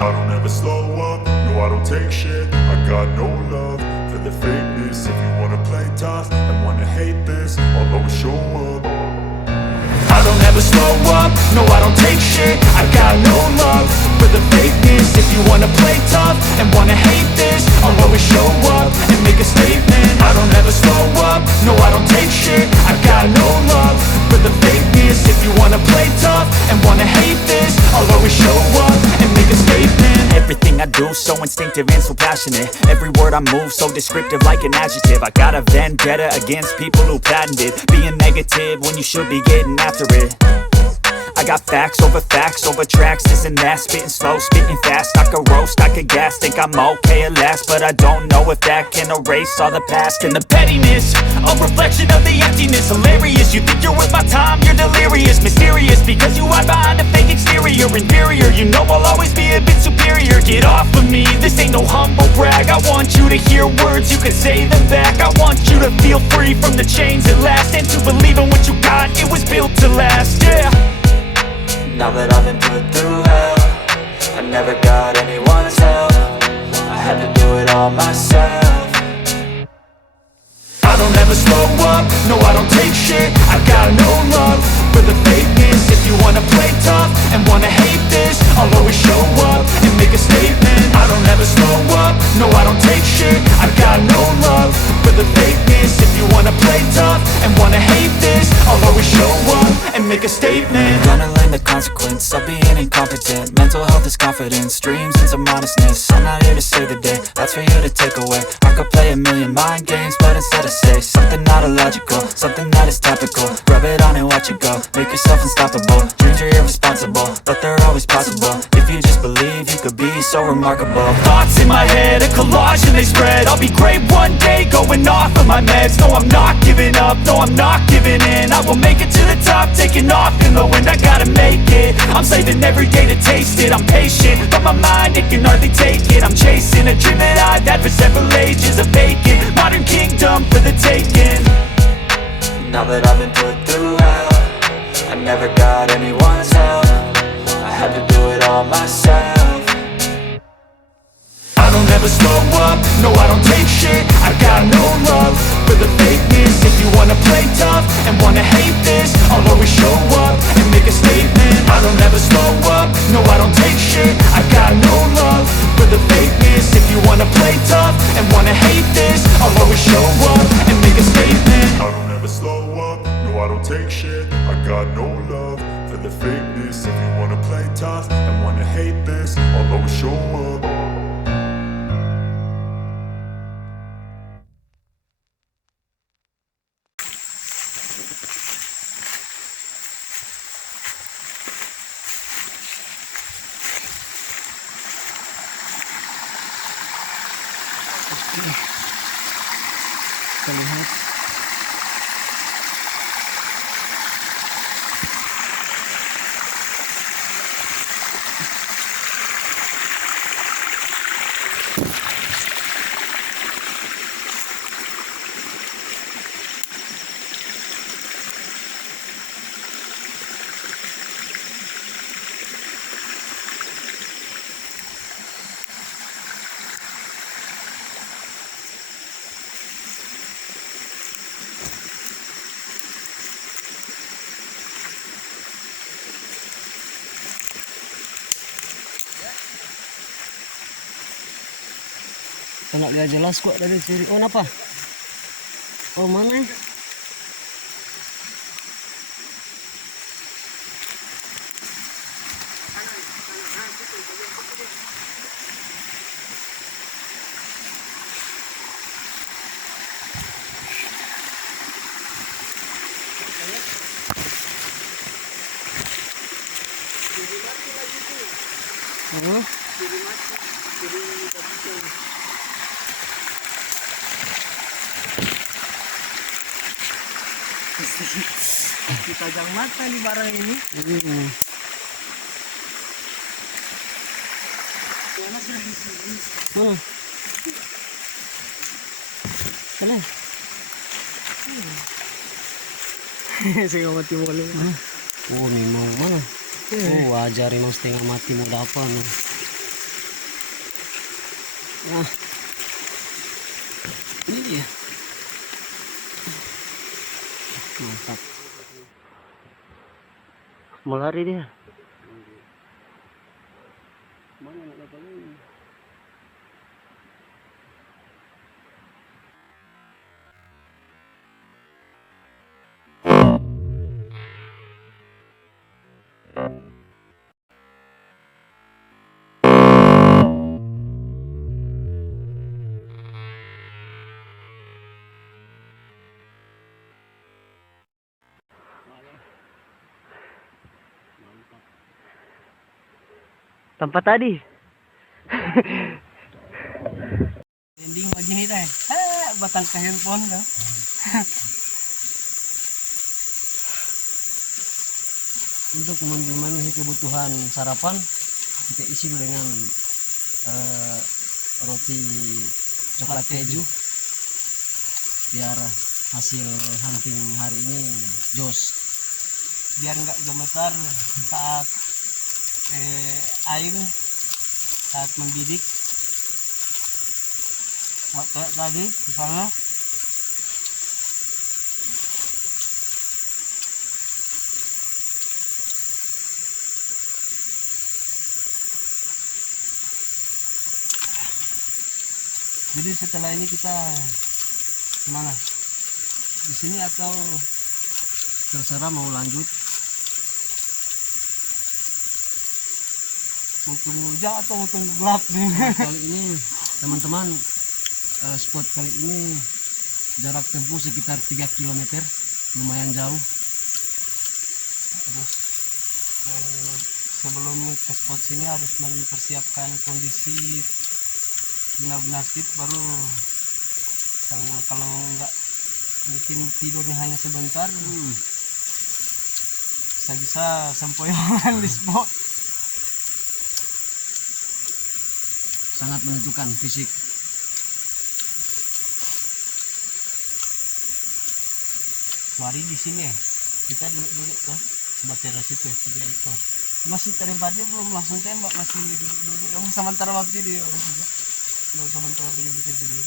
I don't ever slow up, no I don't take shit. I got no love for the fakeness. If you wanna play tough and wanna hate this, I'll always show up. I don't ever slow up, no I don't take shit. I got no love for the fakeness. If you wanna play tough and wanna hate this, I'll always show up and make a statement. I don't ever slow up, no I don't take shit. I got no love for the fakeness. If you wanna play tough and wanna hate this, I'll always show up and make a statement. Everything I do so instinctive and so passionate. Every word I move so descriptive like an adjective. I got a vendetta against people who patented being negative when you should be getting after it. I got facts over tracks, this and that. Spitting slow, spitting fast. I could roast, I could gas. Think I'm okay at last, but I don't know if that can erase all the past. And the pettiness, a reflection of the emptiness. Hilarious, you think you're worth my time, you're delirious. Mysterious, because you hide behind a fake exterior. Inferior, you know I'll always be a bit superior. Get off of me, this ain't no humble brag. I want you to hear words, you can say them back. I want you to feel free from the chains at last, and to believe in what you got, it was built to last, yeah. Now that I've been put through hell, I never got anyone's help. I had to do it all myself. I don't ever slow up, no I don't take shit. I got no love for the fakeness. If you wanna play tough and wanna hate this, I'll always show up and make a statement. I don't ever slow up, no I don't take shit. I got no love for the fakeness. If you wanna play tough and wanna hate this, I'll always show up and make a statement. Gonna learn the consequence of being incompetent. Mental health is confidence, dreams and some modestness. I'm not here to save the day, that's for you to take away. I could play a million mind games, but instead I say something not illogical, something that is topical. Rub it on and watch it go, make yourself unstoppable. Dreams are irresponsible, but they're always possible. If you just believe, you could be so remarkable. Thoughts in my head, a collage and they spread. I'll be great one day, going off of my meds. No, I'm not giving up, no, I'm not giving in. I will make it to the top, taking off in the wind. I gotta make it, I'm saving every day to taste it. I'm patient, but my mind, it can hardly take it. I'm chasing a dream that I've had for several ages. A vacant, modern kingdom for the taking. Now that I've been put through hell, I never got anyone's help. I had to do it all myself. I don't ever slow up, no I don't take shit. I got no love for the fakeness. If you wanna play tough and wanna hate this, I'll always show up and make a statement. I don't ever slow up, no I don't take shit. I got no love for the fakeness. If you wanna play tough and wanna hate this, I'll always show up and make a statement. I don't ever slow up, no I don't take shit. I got no love for the fakeness. If you wanna play tough and wanna hate this, I'll always show up. Terlihat tak gak jelas kok dari sini. Oh, apa? Oh, mana? Tajam mata nih barang ini. Mana? Salah. Saya mati mulu. Oh, memang mana? Oh, wajar memang setengah mati mau apa nih. Nah, ini dia. Mantap. Mau lari dia. Mana nak dapat ini? Tempat tadi. Ending begini deh. Batang ke handphone dah. Untuk memenuhi kebutuhan sarapan, kita isi dengan roti coklat keju, biar hasil hunting hari ini jos, biar nggak gemetar saat air saat mendidih. Kayak tadi misalnya jadi setelah ini kita kemana, di sini atau terserah mau lanjut. Untung hujan atau untung gelap nih. Kali ini teman-teman, spot kali ini jarak tempuh sekitar 3 km, lumayan jauh. Terus sebelum ke spot sini harus mempersiapkan kondisi benar-benar fit, baru kalau enggak mungkin tidurnya hanya sebentar, bisa sempoyongan di spot. Sangat menentukan fisik. Mari di sini ya. Kita duduk tuh sebat teras itu 3 ekor. Masih terempatnya belum langsung tembak, masih duduk sementara waktu dia. Belum sementara waktu bikin video.